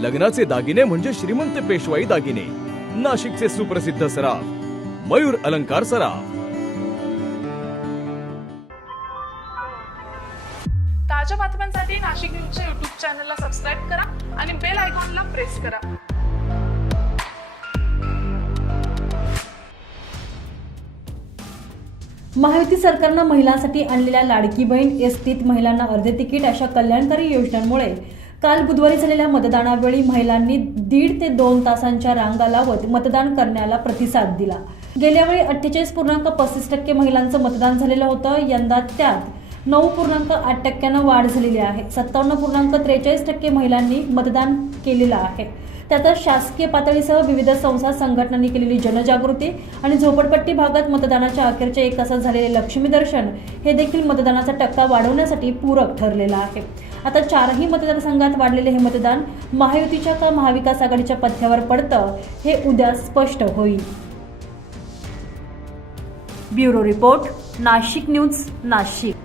लग्नाचे दागिने म्हणजे श्रीमंत पेशवाई दागिने, नाशिकचे सुप्रसिद्ध सराफ मयूर अलंकार सराफ। ताज्या बातम्यांसाठी नाशिक न्यूजच्या YouTube चॅनलला सबस्क्राईब करा आणि बेल आयकॉनला प्रेस करा। महायुती सरकारनं महिलांसाठी आणलेल्या लाडकी बहीण, एसटीत महिलांना अर्धे तिकीट अशा कल्याणकारी योजनांमुळे काल बुधवारी झालेल्या मतदानावेळी महिलांनी 1.5 ते 2 तासांच्या रांगा लावत मतदान करण्याला प्रतिसाद दिला। गेल्या वेळी 48.35% महिलांचं मतदान झालेलं होतं। यंदा त्यात 9.8% वाढ झालेली आहे। 57.43% महिलांनी मतदान केलेलं आहे। त्यातच शासकीय पातळीसह विविध संस्था संघटनांनी केलेली जनजागृती आणि झोपडपट्टी भागात मतदानाच्या अखेरच्या 1 तासात झालेले लक्ष्मी दर्शन हे देखील मतदानाचा टक्का वाढवण्यासाठी पूरक ठरलेलं आहे। आता 4ही मतदारसंघात वाढलेले हे मतदान महायुतीच्या का महाविकास आघाडीच्या पथ्यावर पडतं हे उद्या स्पष्ट होईल। Bureau report, Nashik news, Nashik.